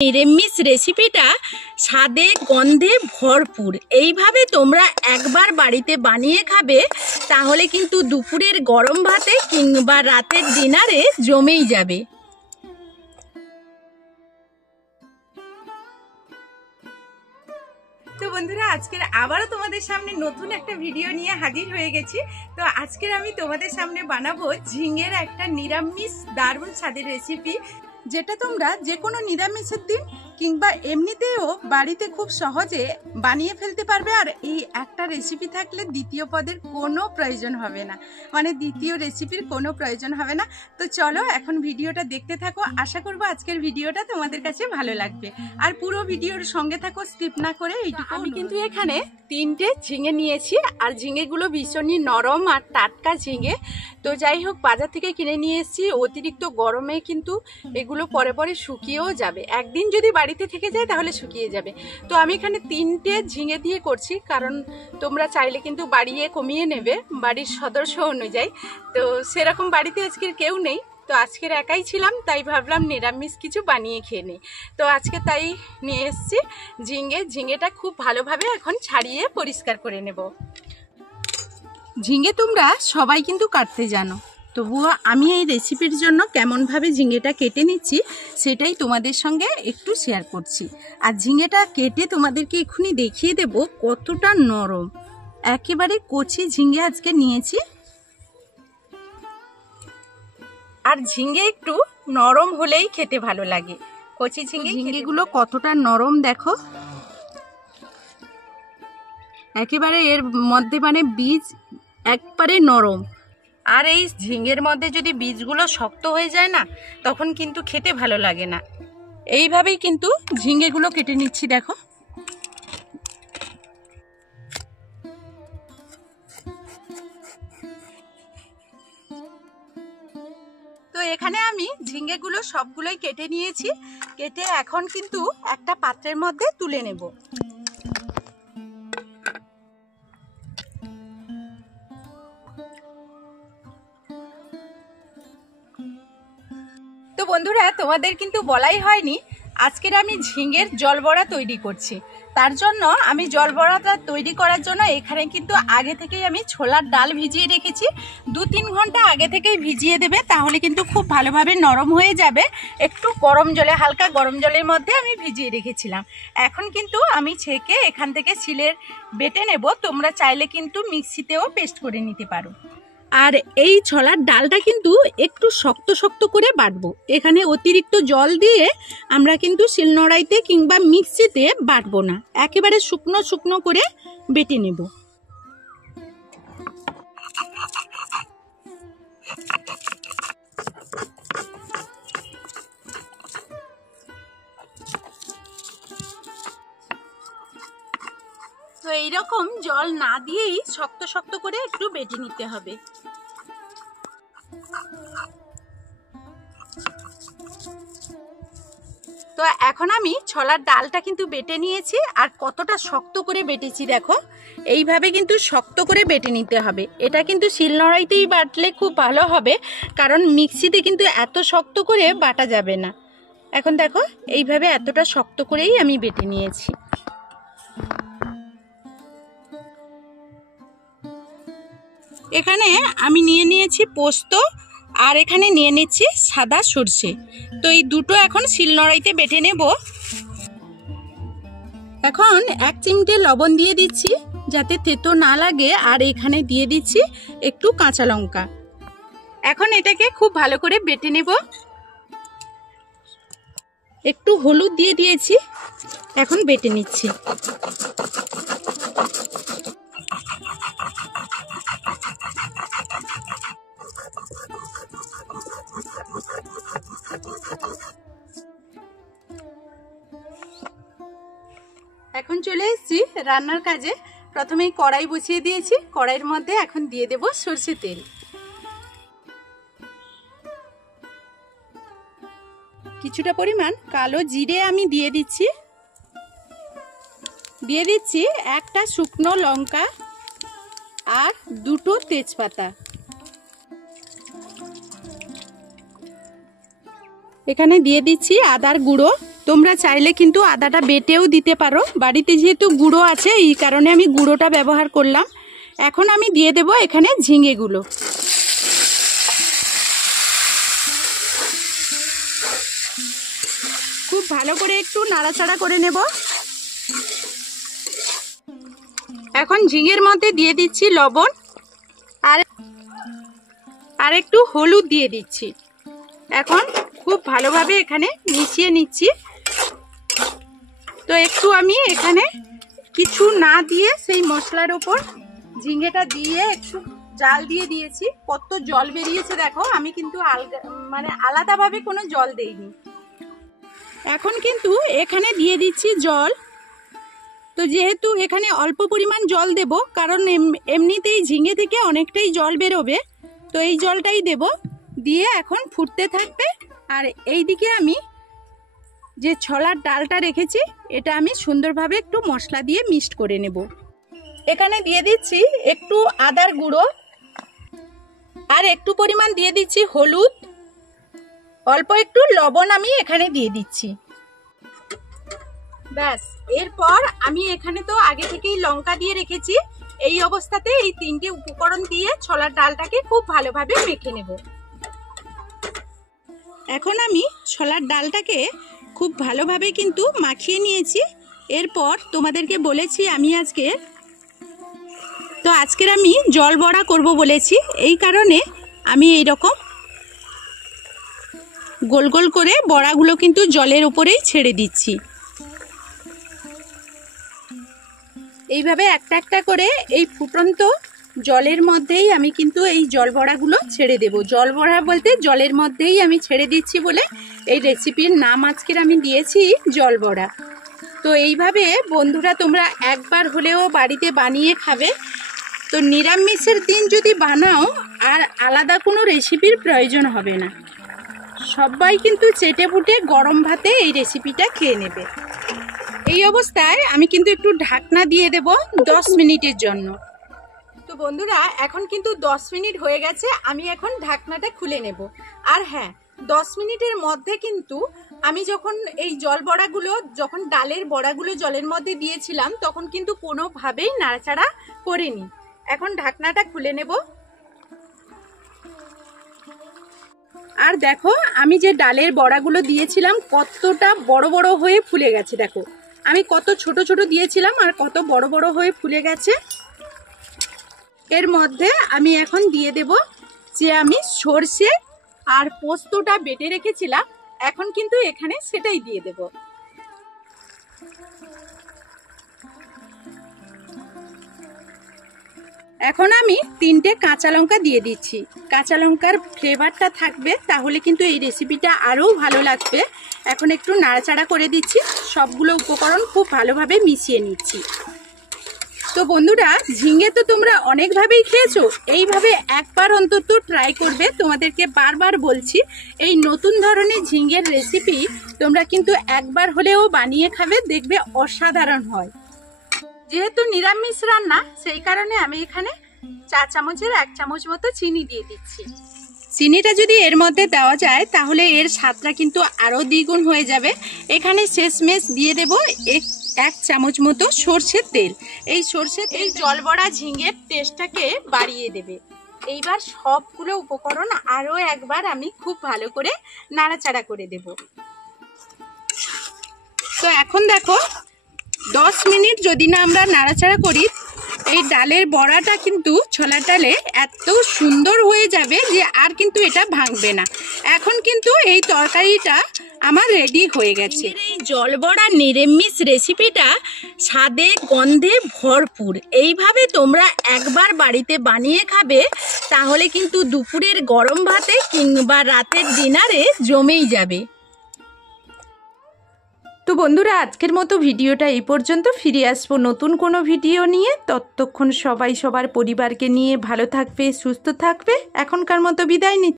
নিরামিষ রেসিপিটা স্বাদে গন্ধে ভরপুর। এইভাবে তোমরা একবার বাড়িতে বানিয়ে খাবে, তাহলে কিন্তু দুপুরের গরম ভাতে কিংবা রাতের ডিনারে জমেই যাবে। তো বন্ধুরা, আজকের আবারও তোমাদের সামনে নতুন একটা ভিডিও নিয়ে হাজির হয়ে গেছি। তো আজকের আমি তোমাদের সামনে বানাবো ঝিঙের একটা নিরামিষ দারুণ স্বাদের রেসিপি, যেটা তোমরা যে কোনো নিরামিষের দিন কিংবা এমনিতেও বাড়িতে খুব সহজে বানিয়ে ফেলতে পারবে। আর এই একটা রেসিপি থাকলে দ্বিতীয় পদের কোনো প্রয়োজন হবে না, মানে দ্বিতীয় রেসিপির কোনো প্রয়োজন হবে না। তো চলো এখন ভিডিওটা দেখতে থাকো। আশা করবো আজকের ভিডিওটা তোমাদের কাছে ভালো লাগবে, আর পুরো ভিডিওর সঙ্গে থাকো, স্কিপ না করে। এইটুকু আমি কিন্তু এখানে 3টে ঝিঙে নিয়েছি, আর ঝিঙেগুলো ভীষণই নরম আর টাটকা ঝিঙে। তো যাই হোক, বাজার থেকে কিনে নিয়ে এসেছি। অতিরিক্ত গরমে কিন্তু এগুলো পরে পরে শুকিয়েও যাবে, একদিন যদি বাড়িতে থেকে যায় তাহলে শুকিয়ে যাবে। তো আমি এখানে 3টে ঝিঙে দিয়ে করছি, কারণ তোমরা চাইলে কিন্তু বাড়িয়ে কমিয়ে নেবে বাড়ির সদস্য অনুযায়ী। তো সেরকম বাড়িতে আজকের কেউ নেই, তো আজকের একাই ছিলাম, তাই ভাবলাম নিরামিষ কিছু বানিয়ে খেয়ে নিই। তো আজকে তাই নিয়ে এসেছি ঝিঙেটা খুব ভালোভাবে এখন ছাড়িয়ে পরিষ্কার করে নেব। ঝিঙে তোমরা সবাই কিন্তু কাটতে জানো, তবুও আমি এই রেসিপির জন্য কেমনভাবে ঝিঙেটা কেটে নিচ্ছি সেটাই তোমাদের সঙ্গে একটু শেয়ার করছি। আর ঝিঙেটা কেটে তোমাদেরকে এক্ষুনি দেখিয়ে দেব কতটা নরম। একেবারে কচি ঝিঙে আজকে নিয়েছি, আর ঝিঙে একটু নরম হলেই খেতে ভালো লাগে। কচি ঝিঙেগুলো কতটা নরম দেখো, একেবারে এর মধ্যে মানে বীজ একবারে নরম। আর এই ঝিঙের মধ্যে যদি বীজগুলো শক্ত হয়ে যায় না, তখন কিন্তু খেতে ভালো লাগে না। এইভাবেই কিন্তু ঝিঙেগুলো কেটে নিচ্ছি দেখো। তো এখানে আমি ঝিঙেগুলো সবগুলোই কেটে নিয়েছি। কেটে এখন কিন্তু একটা পাত্রের মধ্যে তুলে নেব। তো বন্ধুরা, তোমাদের কিন্তু বলাই হয়নি, আজকের আমি ঝিঙের জলবড়া তৈরি করছি। তার জন্য আমি জলবড়াটা তৈরি করার জন্য এখানে কিন্তু আগে থেকেই আমি ছোলার ডাল ভিজিয়ে রেখেছি। 2-3 ঘন্টা আগে থেকেই ভিজিয়ে দেবে, তাহলে কিন্তু খুব ভালোভাবে নরম হয়ে যাবে। একটু গরম জলে, হালকা গরম জলের মধ্যে আমি ভিজিয়ে রেখেছিলাম। এখন কিন্তু আমি ছেঁকে এখান থেকে শিলের বেটে নেব। তোমরা চাইলে কিন্তু মিক্সিতেও পেস্ট করে নিতে পারো। আর এই ছোলার ডালটা কিন্তু একটু শক্ত শক্ত করে বাটবো। এখানে অতিরিক্ত জল দিয়ে আমরা কিন্তু শিলনোড়াইতে কিংবা মিক্সিতে বাটবো না, একেবারে শুকনো শুকনো করে বেটে নেব। তো এইরকম জল না দিয়েই শক্ত শক্ত করে একটু বেটে নিতে হবে। তো এখন আমি ছোলার ডালটা কিন্তু বেটে নিয়েছি, আর কতটা শক্ত করে বেটেছি দেখো। এইভাবে কিন্তু শক্ত করে বেটে নিতে হবে। এটা কিন্তু শিলনোড়াইতেই বাটলে খুব ভালো হবে, কারণ মিক্সিতে কিন্তু এত শক্ত করে বাটা যাবে না। এখন দেখো এইভাবে এতটা শক্ত করেই আমি বেটে নিয়েছি। এখানে আমি নিয়ে নিয়েছি পোস্ত, আর এখানে নিয়ে নিচ্ছি সাদা সর্ষে। তো এই দুটো এখন শিলনোড়াইতে বেটে নেব। এখন 1 চিমটে লবণ দিয়ে দিচ্ছি যাতে তেতো না লাগে, আর এখানে দিয়ে দিচ্ছি একটু কাঁচা লঙ্কা। এখন এটাকে খুব ভালো করে বেটে নেব। একটু হলুদ দিয়ে দিয়েছি, এখন বেটে নিচ্ছি। এখন চলে এসেছি রান্নার কাজে। প্রথমেই কড়াই বসিয়ে দিয়েছি, কড়াইয়ের মধ্যে এখন দিয়ে দেব সরষে তেল। কিছুটা পরিমাণ কালো জিরে আমি দিয়ে দিচ্ছি। দিয়ে দিচ্ছি একটা শুকনো লঙ্কা আর 2টো তেজপাতা। এখানে দিয়ে দিচ্ছি আদার গুঁড়ো। তোমরা চাইলে কিন্তু আদাটা বেটেও দিতে পারো, বাড়িতে যেহেতু গুঁড়ো আছে এই কারণে আমি গুঁড়োটা ব্যবহার করলাম। এখন আমি দিয়ে দেব এখানে ঝিঙেগুলো। খুব ভালো করে একটু নাড়াচাড়া করে নেব। এখন ঝিঙের মধ্যে দিয়ে দিচ্ছি লবণ আর একটু হলুদ দিয়ে দিচ্ছি। এখন খুব ভালোভাবে এখানে মিশিয়ে নিচ্ছি। তো একটু আমি এখানে কিছু না দিয়ে সেই মশলার ওপর ঝিঙেটা দিয়ে একটু জাল দিয়ে দিয়েছি। কত জল বেরিয়েছে দেখো, আমি কিন্তু আলাদাভাবে কোনো জল দেইনি। এখন কিন্তু এখানে দিয়ে দিচ্ছি জল। তো যেহেতু এখানে অল্প পরিমাণ জল দেব, কারণ এমনিতেই ঝিঙে থেকে অনেকটাই জল বেরোবে, তো এই জলটাই দেব। দিয়ে এখন ফুটতে থাকবে। আর এইদিকে আমি যে ছোলার ডালটা রেখেছি এটা আমি সুন্দরভাবে একটু মশলা দিয়ে মিক্সড করে নেব। এখানে দিয়ে দিচ্ছি একটু আদার গুঁড়ো আর একটু পরিমাণ দিয়ে দিচ্ছি হলুদ, অল্প একটু লবণ আমি এখানে দিয়ে দিচ্ছি। ব্যাস, এরপর আমি এখানে তো আগে থেকেই লঙ্কা দিয়ে রেখেছি। এই অবস্থাতে এই তিনটে উপকরণ দিয়ে ছোলার ডালটাকে খুব ভালোভাবে মেখে নেব। এখন আমি ছোলার ডালটাকে খুব ভালোভাবে কিন্তু মাখিয়ে নিয়েছি। এরপর তোমাদেরকে বলেছি আজকের আমি জল বড়া করব বলেছি, এই কারণে আমি এই রকম গোল গোল করে বড়াগুলো কিন্তু জলের উপরেই ছেড়ে দিচ্ছি। এইভাবে একটা একটা করে এই ফুটন্ত জলের মধ্যেই আমি কিন্তু এই জল বড়াগুলো ছেড়ে দেব। জল বড়া বলতে জলের মধ্যেই আমি ছেড়ে দিচ্ছি বলে এই রেসিপির নাম আজকের আমি দিয়েছি জল বড়া। তো এইভাবে বন্ধুরা তোমরা একবার হলেও বাড়িতে বানিয়ে খাবে। তো নিরামিষের দিন যদি বানাও আর আলাদা কোনো রেসিপির প্রয়োজন হবে না। সবাই কিন্তু চেটে পুটে গরম ভাতে এই রেসিপিটা খেয়ে নেবে। এই অবস্থায় আমি কিন্তু একটু ঢাকনা দিয়ে দেব 10 মিনিটের জন্য। তো বন্ধুরা এখন কিন্তু 10 মিনিট হয়ে গেছে, আমি এখন ঢাকনাটা খুলে নেব। আর হ্যাঁ, 10 মিনিটের মধ্যে কিন্তু আমি যখন এই যখন ডালের বড়াগুলো জলের মধ্যে দিয়েছিলাম তখন কিন্তু কোনোভাবেই নাড়াচাড়া করিনি। এখন ঢাকনাটা খুলে নেব। আর দেখো আমি যে ডালের বড়াগুলো দিয়েছিলাম কতটা বড় বড় হয়ে ফুলে গেছে। দেখো আমি কত ছোট ছোট দিয়েছিলাম আর কত বড় বড় হয়ে ফুলে গেছে। এর মধ্যে আমি এখন দিয়ে দেব যে আমি সরষে আর পোস্তটা বেটে রেখেছিলাম, এখন কিন্তু এখানে সেটাই দিয়ে দেব। এখন আমি 3টে কাঁচা লঙ্কা দিয়ে দিচ্ছি। কাঁচা লঙ্কার ফ্লেভারটা থাকবে, তাহলে কিন্তু এই রেসিপিটা আরও ভালো লাগবে। এখন একটু নাড়াচাড়া করে দিচ্ছি, সবগুলো উপকরণ খুব ভালোভাবে মিশিয়ে নিচ্ছি। তো বন্ধুরা ঝিঙে তো তোমরা অনেকভাবেই খেয়েছো, এইভাবে একবার অন্তত ট্রাই করবে। তোমাদেরকে বারবার বলছি এই নতুন ধরনের ঝিঙের রেসিপি তোমরা কিন্তু একবার হলেও বানিয়ে খাবে, দেখবে অসাধারণ হয়। যেহেতু নিরামিষ রান্না সেই কারণে আমি এখানে 4 চামচের 1 চামচ মতো চিনি দিয়ে দিচ্ছি। চিনিটা যদি এর মধ্যে দেওয়া যায় তাহলে এর স্বাদটা কিন্তু আরও দ্বিগুণ হয়ে যাবে। এখানে শেষমেশ দিয়ে দেব 1 চামচ মতো সর্ষের তেল। এই জল বড়া ঝিঙের টেস্টটাকে বাড়িয়ে দেবে। এইবার সবগুলো উপকরণ আরও একবার আমি খুব ভালো করে নাড়াচাড়া করে দেব। তো এখন দেখো 10 মিনিট যদি না আমরা নাড়াচাড়া করি, এই ডালের বড়াটা কিন্তু ছোলার ডালে এত সুন্দর হয়ে যাবে যে আর কিন্তু এটা ভাঙবে না। এখন কিন্তু এই তরকারিটা আমার রেডি হয়ে গেছে। এই জল বড়া নিরামিষ রেসিপিটা স্বাদে গন্ধে ভরপুর। এইভাবে তোমরা একবার বাড়িতে বানিয়ে খাবে, তাহলে কিন্তু দুপুরের গরম ভাতে কিংবা রাতের ডিনারে জমেই যাবে। তো বন্ধুরা আজকের মতো ভিডিওটা এই পর্যন্ত। ফিরে আসবো নতুন কোনো ভিডিও নিয়ে। ততক্ষণ সবাই সবার পরিবারকে নিয়ে ভালো থাকবে, সুস্থ থাকবে। এখনকার মতো বিদায় নিচ্ছি।